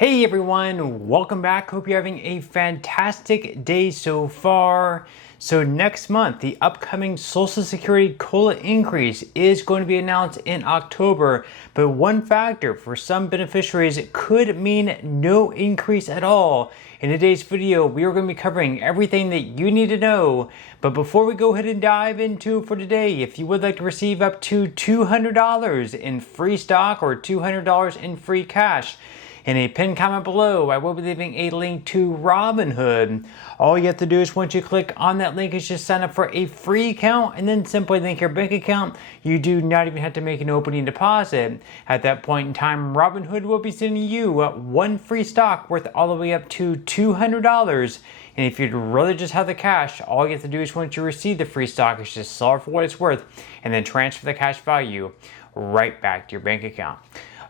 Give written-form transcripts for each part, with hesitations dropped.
Hey everyone, welcome back. Hope you're having a fantastic day so far. So next month, the upcoming Social Security COLA increase is going to be announced in October, but one factor for some beneficiaries could mean no increase at all. In today's video, we are going to be covering everything that you need to know. But before we go ahead and dive into for today, if you would like to receive up to $200 in free stock or $200 in free cash, in a pinned comment below, I will be leaving a link to Robinhood. All you have to do is once you click on that link is just sign up for a free account and then simply link your bank account. You do not even have to make an opening deposit. At that point in time, Robinhood will be sending you one free stock worth all the way up to $200. And if you'd rather just have the cash, all you have to do is once you receive the free stock is just sell it for what it's worth and then transfer the cash value right back to your bank account.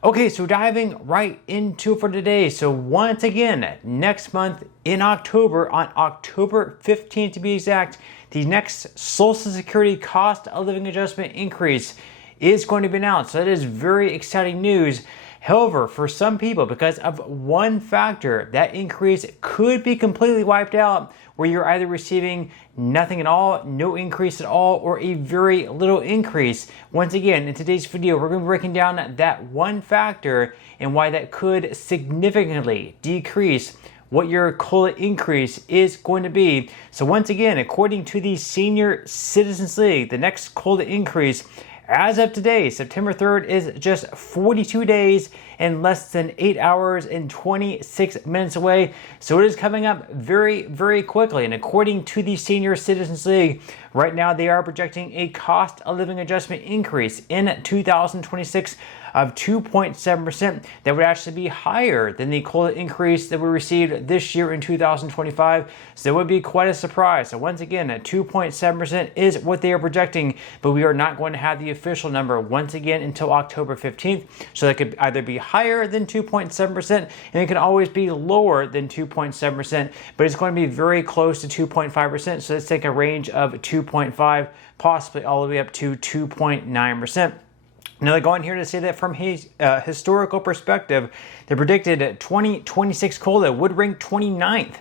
Okay, so diving right into it for today. So once again, next month in October, on October 15th to be exact, the next Social Security cost of living adjustment increase is going to be announced. So that is very exciting news. However, for some people, because of one factor, that increase could be completely wiped out, where you're either receiving nothing at all, no increase at all, or a very little increase. Once again, in today's video, we're going to be breaking down that one factor and why that could significantly decrease what your COLA increase is going to be. So once again, according to the Senior Citizens League, the next COLA increase as of today, September 3rd, is just 42 days and less than 8 hours and 26 minutes away. So it is coming up very, very quickly. And according to the Senior Citizens League, right now they are projecting a cost of living adjustment increase in 2026 of 2.7%. That would actually be higher than the COLA increase that we received this year in 2025. So that would be quite a surprise. So once again, 2.7% is what they are projecting, but we are not going to have the official number once again until October 15th. So that could either be higher than 2.7% and it can always be lower than 2.7%, but it's going to be very close to 2.5%. So let's take a range of 2.5, possibly all the way up to 2.9%. Now they go on here to say that from his historical perspective, the predicted 2026 COLA would rank 29th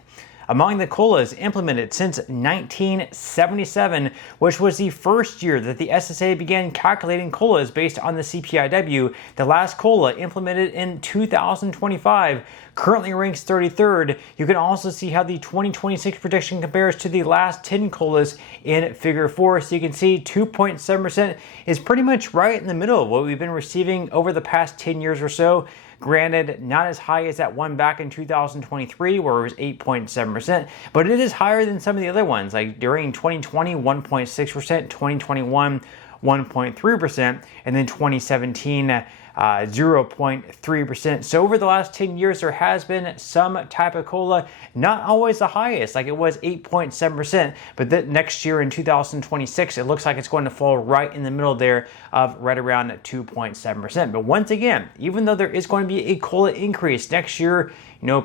among the COLAs implemented since 1977, which was the first year that the SSA began calculating COLAs based on the CPIW. The last COLA, implemented in 2025, currently ranks 33rd. You can also see how the 2026 prediction compares to the last 10 COLAs in Figure 4. So you can see 2.7% is pretty much right in the middle of what we've been receiving over the past 10 years or so. Granted, not as high as that one back in 2023 where it was 8.7%, but it is higher than some of the other ones, like during 2020, 1.6%, 2021, 1.3%, and then 2017, 0.3%. So over the last 10 years, there has been some type of COLA, not always the highest, like it was 8.7%, but that next year in 2026, it looks like it's going to fall right in the middle there of right around 2.7%. But once again, even though there is going to be a COLA increase next year,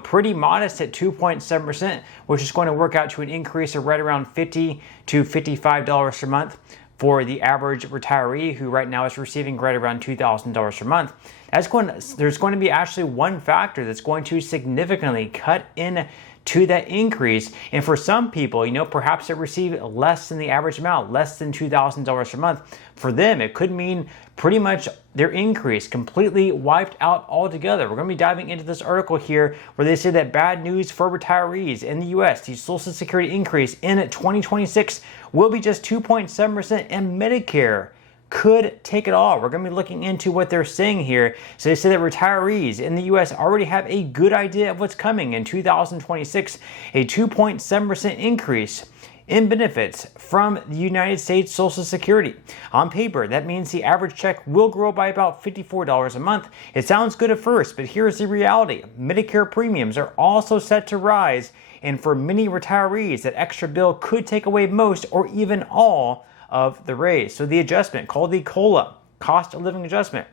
pretty modest at 2.7%, which is going to work out to an increase of right around $50 to $55 per month for the average retiree who right now is receiving right around $2,000 per month. There's going to be actually one factor that's going to significantly cut in to that increase. And for some people, perhaps they receive less than the average amount, less than $2,000 per month. For them, it could mean pretty much their increase completely wiped out altogether. We're going to be diving into this article here where they say that bad news for retirees in the U.S., the Social Security increase in 2026 will be just 2.7%, and Medicare could take it all. We're going to be looking into what they're saying here. So they say that retirees in the U.S. already have a good idea of what's coming in 2026, a 2.7% increase in benefits from the United States Social Security. On paper, that means the average check will grow by about $54 a month. It sounds good at first, but here's the reality. Medicare premiums are also set to rise, and for many retirees, that extra bill could take away most or even all of the raise. So the adjustment, called the COLA, cost of living adjustment,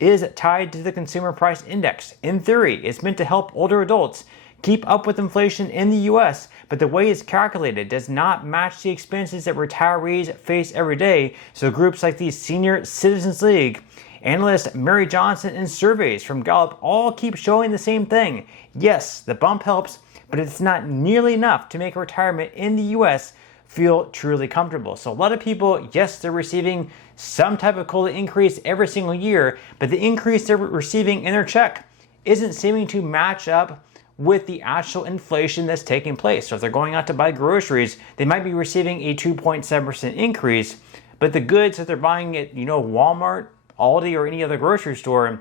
is tied to the consumer price index. In theory, it's meant to help older adults keep up with inflation in the U.S., but the way it's calculated does not match the expenses that retirees face every day. So groups like the Senior Citizens League Analyst Mary Johnson and surveys from Gallup all keep showing the same thing. Yes, the bump helps, but it's not nearly enough to make retirement in the US feel truly comfortable. So a lot of people, yes, they're receiving some type of COLA increase every single year, but the increase they're receiving in their check isn't seeming to match up with the actual inflation that's taking place. So if they're going out to buy groceries, they might be receiving a 2.7% increase, but the goods that they're buying at, Walmart, Aldi, or any other grocery store,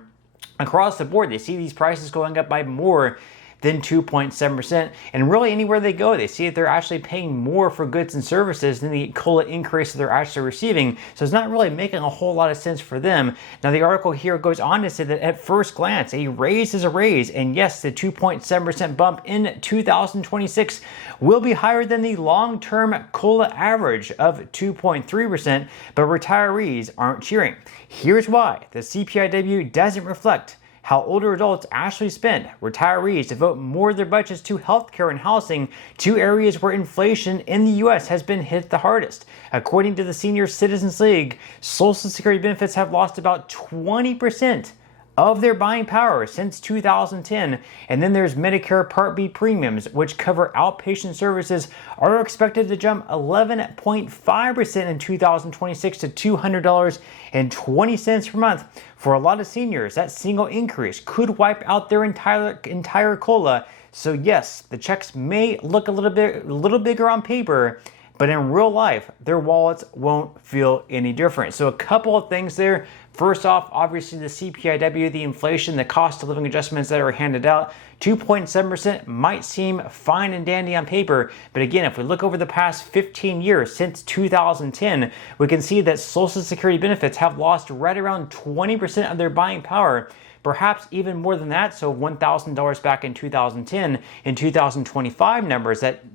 across the board, they see these prices going up by more than 2.7%. And really anywhere they go, they see that they're actually paying more for goods and services than the COLA increase that they're actually receiving. So it's not really making a whole lot of sense for them. Now the article here goes on to say that at first glance, a raise is a raise. And yes, the 2.7% bump in 2026 will be higher than the long-term COLA average of 2.3%, but retirees aren't cheering. Here's why. The CPIW doesn't reflect how older adults actually spend. Retirees devote more of their budgets to healthcare and housing, two areas where inflation in the U.S. has been hit the hardest. According to the Senior Citizens League, Social Security benefits have lost about 20% of their buying power since 2010. And then there's Medicare Part B premiums, which cover outpatient services, are expected to jump 11.5% in 2026 to $200.20 per month. For a lot of seniors, that single increase could wipe out their entire COLA. So yes, the checks may look a little bigger on paper, but in real life, their wallets won't feel any different. So a couple of things there. First off, obviously the CPIW, the inflation, the cost of living adjustments that are handed out, 2.7% might seem fine and dandy on paper. But again, if we look over the past 15 years, since 2010, we can see that Social Security benefits have lost right around 20% of their buying power. Perhaps even more than that. So $1,000 back in 2010, in 2025 numbers, that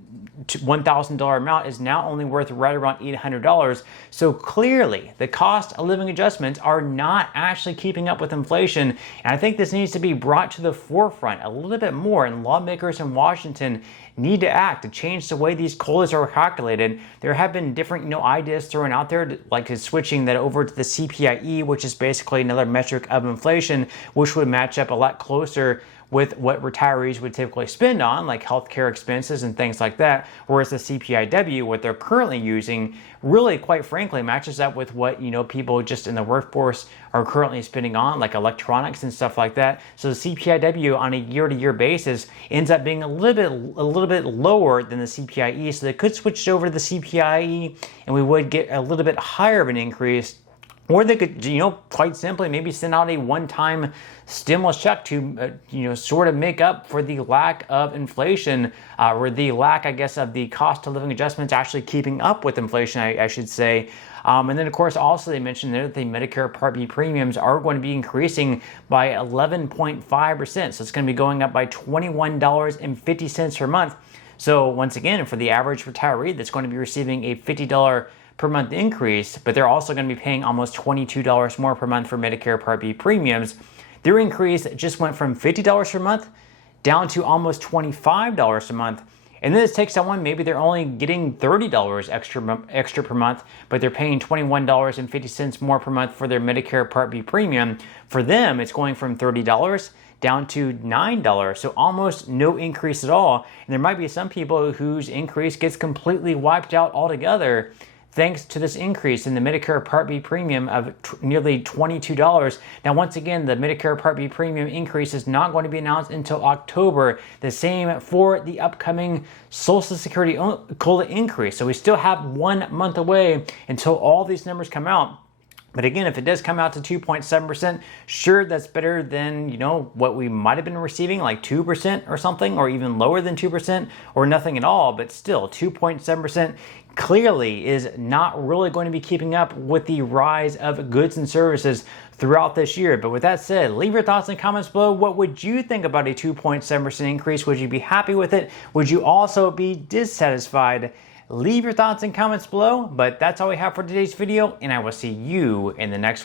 $1,000 amount is now only worth right around $800. So clearly, the cost of living adjustments are not actually keeping up with inflation. And I think this needs to be brought to the forefront a little bit more, and lawmakers in Washington need to act to change the way these COLAs are calculated. There have been different ideas thrown out there, like switching that over to the CPIE, which is basically another metric of inflation, which would match up a lot closer with what retirees would typically spend on, like healthcare expenses and things like that. Whereas the CPIW, what they're currently using, really, quite frankly, matches up with what people just in the workforce are currently spending on, like electronics and stuff like that. So the CPIW on a year-to-year basis ends up being a little bit lower than the CPIE. So they could switch over to the CPIE, and we would get a little bit higher of an increase. Or they could, quite simply maybe send out a one-time stimulus check to, sort of make up for the lack of inflation, or the lack, I guess, of the cost of living adjustments actually keeping up with inflation, I should say. And then, of course, also they mentioned there that the Medicare Part B premiums are going to be increasing by 11.5%. So it's going to be going up by $21.50 per month. So once again, for the average retiree that's going to be receiving a $50 per month increase, but they're also going to be paying almost $22 more per month for Medicare Part B premiums. Their increase just went from $50 per month down to almost $25 a month. And then this takes someone, maybe they're only getting $30 extra per month, but they're paying $21.50 more per month for their Medicare Part B premium. For them, it's going from $30 down to $9, so almost no increase at all. And there might be some people whose increase gets completely wiped out altogether, thanks to this increase in the Medicare Part B premium of nearly $22. Now, once again, the Medicare Part B premium increase is not going to be announced until October. The same for the upcoming Social Security COLA increase. So we still have 1 month away until all these numbers come out. But again, if it does come out to 2.7%, sure, that's better than, what we might have been receiving, like 2% or something, or even lower than 2%, or nothing at all. But still, 2.7% clearly is not really going to be keeping up with the rise of goods and services throughout this year. But with that said, leave your thoughts and comments below. What would you think about a 2.7% increase? Would you be happy with it? Would you also be dissatisfied? Leave your thoughts and comments below. But that's all we have for today's video, and I will see you in the next one.